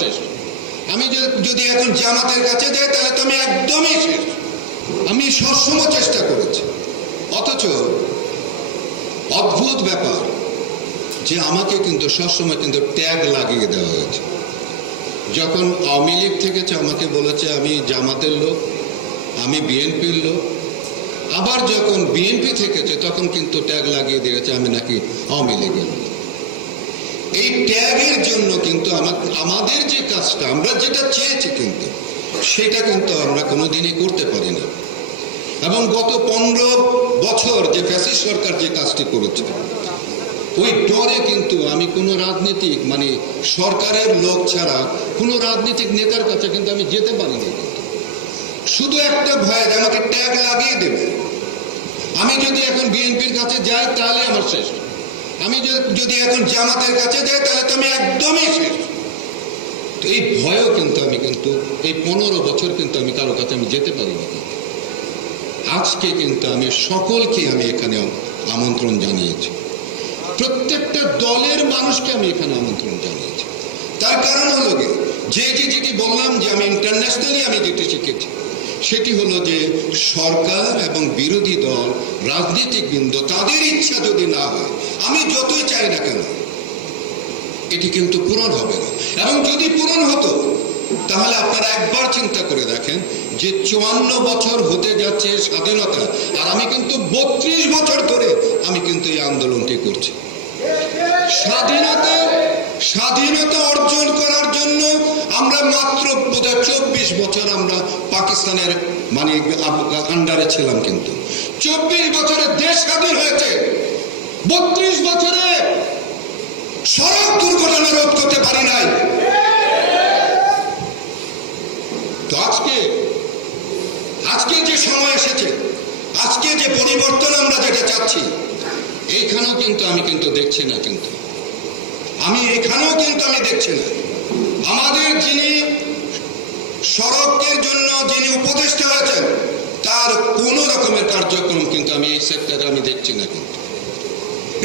শেষ আমি যদি এখন জামাতের কাছে যাই, তাহলে তো আমি একদমই শেষ আমি সবসময় চেষ্টা করেছি। অথচ অদ্ভুত ব্যাপার যে আমাকে কিন্তু সবসময় কিন্তু ট্যাগ লাগিয়ে দেওয়া হয়েছে। যখন আওয়ামী লীগ থেকে আমাকে বলেছে, আমি জামাতের লোক, আমি বিএনপির লোক। আবার যখন বিএনপি থেকেছে, তখন কিন্তু ট্যাগ লাগিয়ে দিয়েছে, আমি নাকি আওয়ামী লীগের। এই ট্যাগের জন্য কিন্তু সেটা কিন্তু আমরা কোনোদিনই করতে পারি না এবং গত পনেরো বছর যে ফ্যাসিস্ট সরকার যে কাজটি করেছে, ওই ডরে কিন্তু আমি কোনো রাজনীতিক মানে সরকারের লোক ছাড়া কোনো রাজনীতিক নেতার কাছে কিন্তু আমি যেতে পারি না শুধু একটা ভয়, আমাকে ট্যাগ লাগিয়ে দেবে। আমি যদি এখন বিএনপির কাছে যাই, তাহলে আমার শেষ আমি যদি এখন জামাতের কাছে যাই, তাহলে তো আমি একদমই শেষ তো এই ভয়ও কিন্তু আমি কিন্তু এই পনেরো বছর কিন্তু আমি কারও কাছে আমি যেতে পারিনি আজকে কিন্তু আমি সকলকে আমি এখানে আমন্ত্রণ জানিয়েছি। প্রত্যেকটা দলের মানুষকে আমি এখানে আমন্ত্রণ জানিয়েছি। তার কারণ হলো যে যে যেটি বললাম যে আমি ইন্টারন্যাশনালি আমি যেটি শিখেছি, সেটি হলো যে সরকার এবং বিরোধী দল রাজনৈতিক বৃন্দ তাদের ইচ্ছা যদি না হয়, আমি যতই চাই না কেন এটি কিন্তু পূরণ হবে। না এবং যদি পূরণ হতো, তাহলে আপনারা একবার চিন্তা করে দেখেন যে চুয়ান্ন বছর হতে যাচ্ছে স্বাধীনতা, আর আমি কিন্তু বত্রিশ বছর ধরে আমি কিন্তু এই আন্দোলনটি করছি। স্বাধীনতা স্বাধীনতা অর্জন করার জন্য আমরা মাত্র বোধহয় চব্বিশ বছর আমরা পাকিস্তানের মানে আন্ডারে ছিলাম কিন্তু। চব্বিশ বছরে দেশ স্বাধীন হয়েছে। বত্রিশ বছরে সড়ক দুর্ঘটনা রোধ করতে পারি নাই। তো আজকে আজকে যে সময় এসেছে, আজকে যে পরিবর্তন আমরা যেটা চাচ্ছি, এইখানেও কিন্তু আমি কিন্তু দেখছি না কিন্তু। আমি এখানেও কিন্তু আমি দেখছি না। আমাদের যিনি সড়কের জন্য যিনি উপদেষ্টা হয়েছেন, তার কোনো রকমের কার্যক্রম কিন্তু আমি এই সেক্টরে আমি দেখছি না কিন্তু।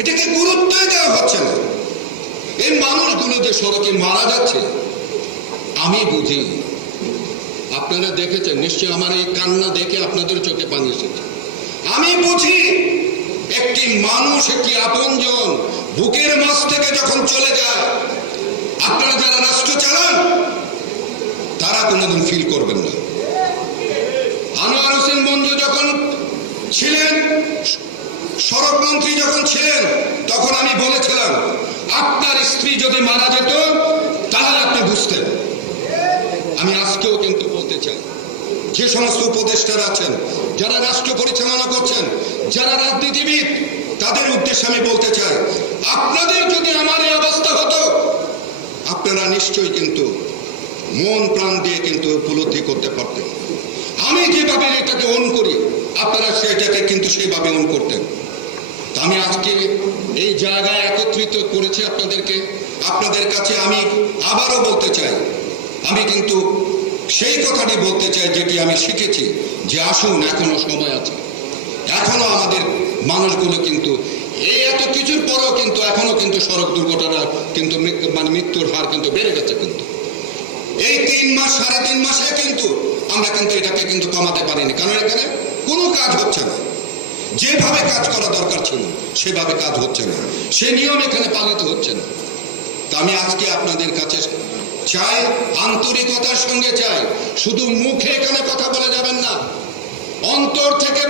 এটাকে গুরুত্বই দেওয়া হচ্ছে মানুষগুলো সড়কে মারা যাচ্ছে? আমি বুঝি। আপনারা দেখেছেন, নিশ্চয়ই আমার এই কান্না দেখে আপনাদের চোখে পানি এসেছে। আমি বুঝি, একটি মানুষ, একটি আপনজন বুকের মাছ থেকে যখন চলে যায়, আপনারা যারা রাষ্ট্র চালান, তারা কোনোদিন ফিল করবেন না। আনোয়ার হোসেন মঞ্জু যখন ছিলেন সড়ক মন্ত্রী যখন ছিলেন, তখন আমি বলেছিলাম আপনার স্ত্রী যদি মারা যেত, তাহলে আপনি বুঝতেন। আমি আজকেও কিন্তু বলতে চাই, যে সমস্ত উপদেষ্টারা আছেন, যারা রাষ্ট্র পরিচালনা করছেন, যারা রাজনীতিবিদ, তাদের উদ্দেশ্যে আমি বলতে চাই, আপনাদের যদি আমার এই অবস্থা হতো, আপনারা নিশ্চয়ই কিন্তু মন প্রাণ দিয়ে কিন্তু উপলব্ধি করতে পারতেন। আমি যেভাবে এটাকে অন করি, আপনারা সেটাকে কিন্তু সেইভাবে অন করতেন। আমি আজকে এই জায়গায় একত্রিত করেছি আপনাদেরকে। আপনাদের কাছে আমি আবারও বলতে চাই, আমি কিন্তু সেই কথাটি বলতে চাই যেটি আমি শিখেছি যে আসুন, এখনও সময় আছে। এখনও আমাদের মানুষগুলো কিন্তু এই এত কিছুর পরেও কিন্তু এখনও কিন্তু সড়ক দুর্ঘটনা কিন্তু মানে মৃত্যুর হার কিন্তু বেড়ে গেছে কিন্তু। এই তিন মাস, সাড়ে তিন মাসে কিন্তু আমরা কিন্তু এটাকে কিন্তু কমাতে পারিনি। কারণ এখানে কোনো কাজ হচ্ছে না। যেভাবে কাজ করা দরকার ছিল, সেভাবে কাজ হচ্ছে না। সে নিয়ম এখানে পালিত হচ্ছে না। তা আমি আজকে আপনাদের কাছে চাই, আন্তরিকতার সঙ্গে চাই। শুধু মুখে এখানে কথা বলে যাবেন না, অন্তর থেকে